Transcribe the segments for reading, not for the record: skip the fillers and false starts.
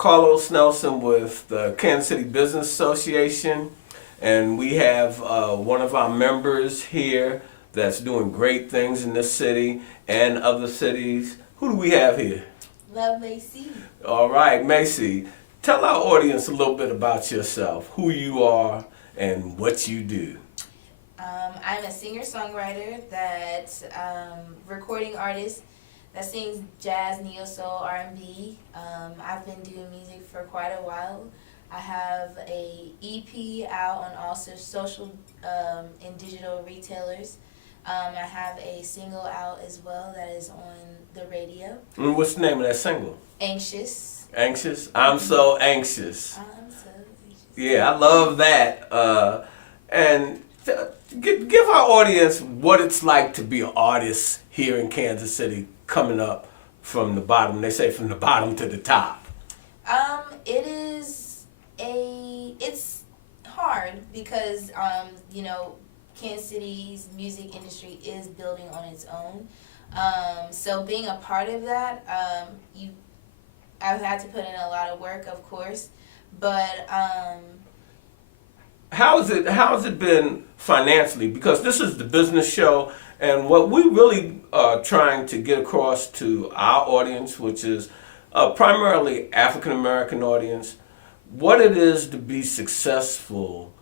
Carlos Nelson with the Kansas City Business Association, and we have one of our members here that's doing great things in this city and other cities. Who do we have here? Love Mae C. All right, Mae C, tell our audience a little bit about yourself, who you are, and what you do. I'm a singer-songwriter that's recording artist that sings jazz, neo-soul, R&B. I've been doing music for quite a while. I have a EP out on all social and digital retailers. I have a single out as well that is on the radio. And what's the name of that single? Anxious. Anxious? I'm so anxious. I'm so anxious. Yeah, I love that. And give our audience what it's like to be an artist here in Kansas City, coming up from the bottom. They say from the bottom to the top. It's hard because Kansas City's music industry is building on its own. So being a part of that, I've had to put in a lot of work, of course, but How has it been financially? Because this is the business show, and what we really are trying to get across to our audience, which is primarily African American audience, what it is to be successful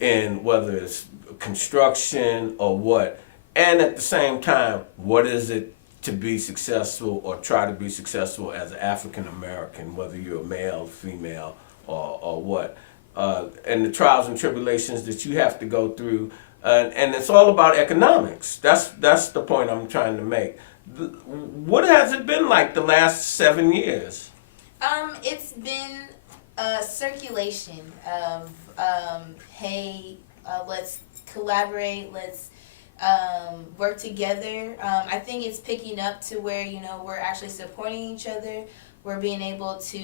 in whether it's construction or what, and at the same time, what is it to be successful or try to be successful as an African American, whether you're a male, female, or what. And the trials and tribulations that you have to go through, and it's all about economics. That's the point I'm trying to make. What has it been like the last 7 years? It's been a circulation of hey, let's collaborate, let's work together. I think it's picking up to where we're actually supporting each other. We're being able to,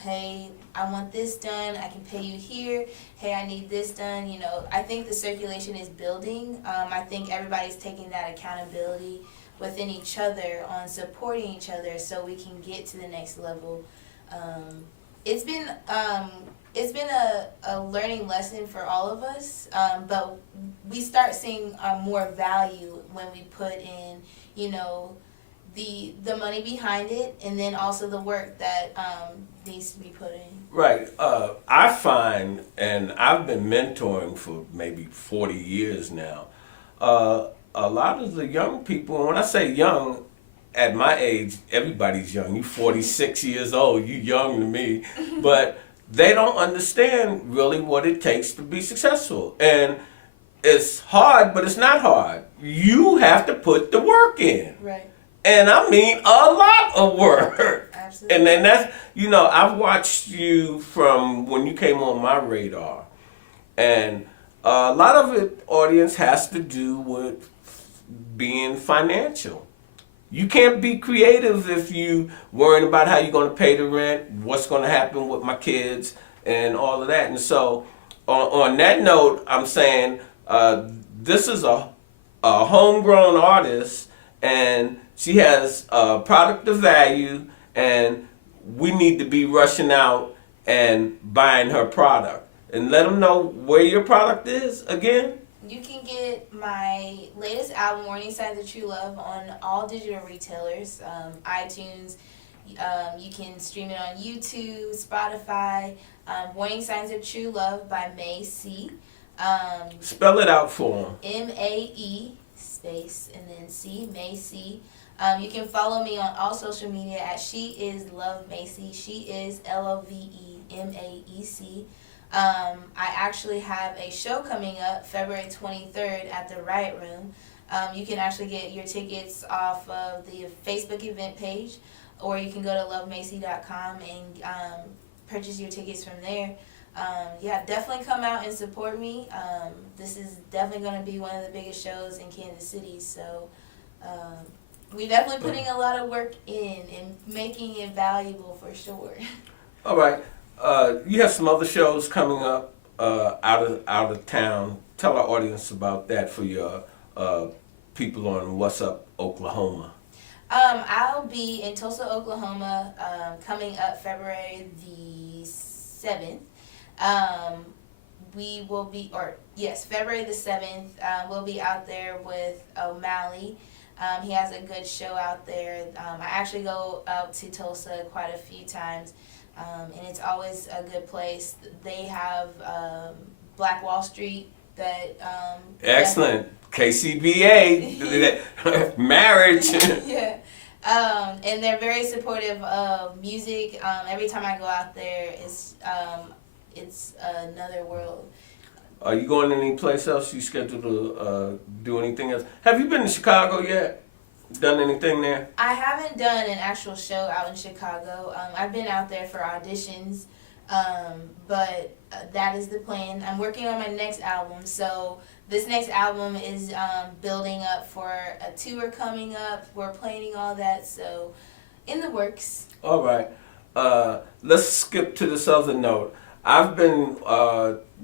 hey, I want this done, I can pay you here, hey, I need this done, I think the circulation is building. I think everybody's taking that accountability within each other on supporting each other so we can get to the next level. It's been a learning lesson for all of us, but we start seeing more value when we put in, the money behind it, and then also the work that needs to be put in. Right. I find, and I've been mentoring for maybe 40 years now, a lot of the young people, and when I say young, at my age, everybody's young. You 46 years old, you young to me, but they don't understand really what it takes to be successful. And it's hard, but it's not hard. You have to put the work in. Right. And I mean a lot of work. Absolutely. And then that's, I've watched you from when you came on my radar. And a lot of it, audience, has to do with being financial. You can't be creative if you worrying about how you're going to pay the rent, what's going to happen with my kids, and all of that. And so on that note, I'm saying this is a homegrown artist, and she has a product of value, and we need to be rushing out and buying her product. And let them know where your product is again. You can get my latest album, Warning Signs of True Love, on all digital retailers, iTunes. You can stream it on YouTube, Spotify. Warning Signs of True Love by Mae C. Spell it out for them. MAE space and then C, Mae C. You can follow me on all social media at She Is Love Mae C. She is LOVEMAEC. I actually have a show coming up February 23rd at the Riot Room. You can actually get your tickets off of the Facebook event page, or you can go to lovemac.com and purchase your tickets from there. Definitely come out and support me. This is definitely going to be one of the biggest shows in Kansas City, so we're definitely putting a lot of work in and making it valuable for sure. All right. You have some other shows coming up out of town. Tell our audience about that for your people on What's Up Oklahoma. I'll be in Tulsa, Oklahoma, coming up February the 7th. We will be, February the 7th, we'll be out there with O'Malley. He has a good show out there. I actually go out to Tulsa quite a few times, and it's always a good place. They have Black Wall Street that... Excellent. KCBA, marriage. Yeah. And they're very supportive of music. Every time I go out there, it's another world. Are you going any place else? You scheduled to do anything else? Have you been to Chicago yet? Done anything there? I haven't done an actual show out in Chicago. I've been out there for auditions, but that is the plan. I'm working on my next album, so this next album is building up for a tour coming up. We're planning all that, so in the works. All right. Let's skip to this other note. I've been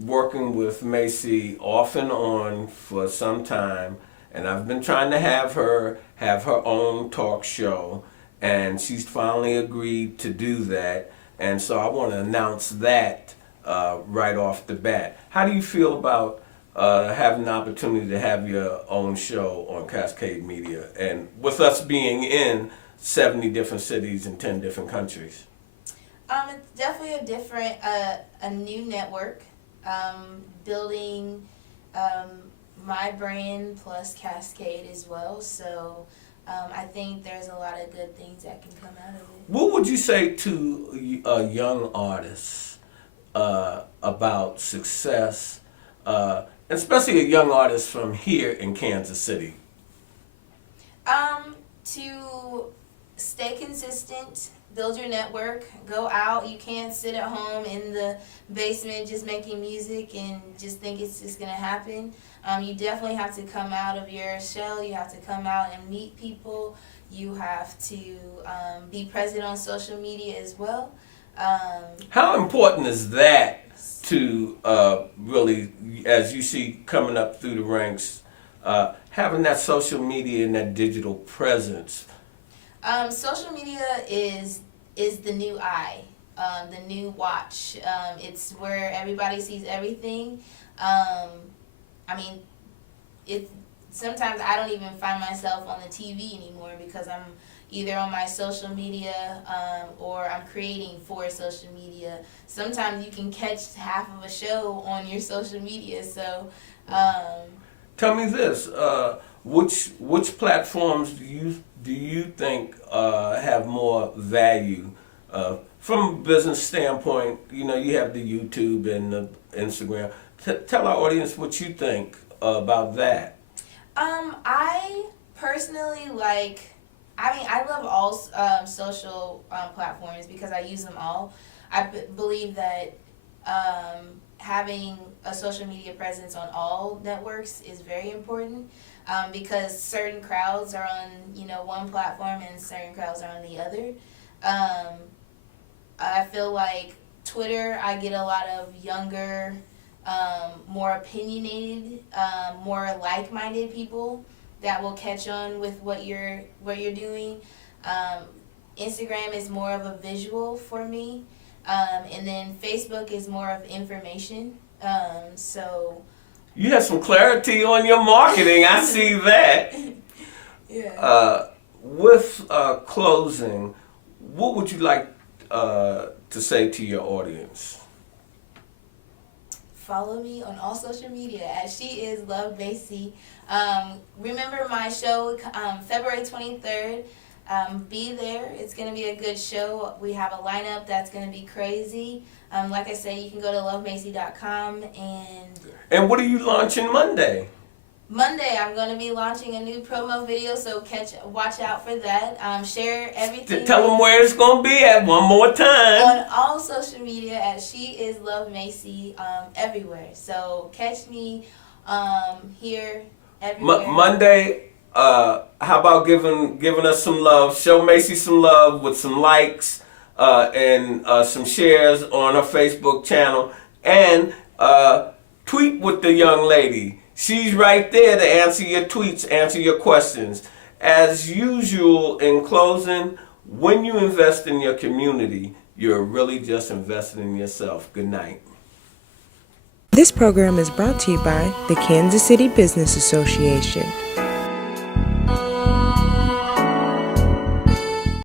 working with Mae C off and on for some time, and I've been trying to have her own talk show, and she's finally agreed to do that. And so I want to announce that right off the bat. How do you feel about having the opportunity to have your own show on Cascade Media, and with us being in 70 different cities in 10 different countries? It's definitely a new network, building my brand plus Cascade as well. So I think there's a lot of good things that can come out of it. What would you say to a young artist about success, especially a young artist from here in Kansas City? To stay consistent, build your network, go out. You can't sit at home in the basement just making music and just think it's just going to happen. You definitely have to come out of your shell. You have to come out and meet people. You have to be present on social media as well. How important is that to really, as you see coming up through the ranks, having that social media and that digital presence? Social media is the new eye, the new watch. It's where everybody sees everything. I mean, sometimes I don't even find myself on the TV anymore because I'm either on my social media or I'm creating for social media. Sometimes you can catch half of a show on your social media. So, tell me this: which platforms do you think have more value from a business standpoint? You know, you have the YouTube and the Instagram. Tell our audience what you think about that. I personally I love all social platforms because I use them all. I believe that having a social media presence on all networks is very important because certain crowds are on one platform and certain crowds are on the other. I feel like Twitter, I get a lot of younger, more opinionated, more like-minded people that will catch on with what you're doing. Instagram is more of a visual for me, and then Facebook is more of information. So you have some clarity on your marketing. I see that. Yeah. With closing, what would you like to say to your audience? Follow me on all social media at She Is Love Mae C. Remember my show, February 23rd. Be there. It's going to be a good show. We have a lineup that's going to be crazy. Like I said, you can go to lovemacy.com And what are you launching Monday? Monday, I'm going to be launching a new promo video, so watch out for that. Share everything. Tell them where it's going to be at one more time. On all social media at She Is Love Mae C, everywhere. So catch me here, everywhere. Monday, how about giving us some love? Show Mae C some love with some likes and some shares on her Facebook channel. And tweet with the young lady. She's right there to answer your tweets, answer your questions. as usual, in closing, when you invest in your community, you're really just investing in yourself. Good night. This program is brought to you by the Kansas City Business Association.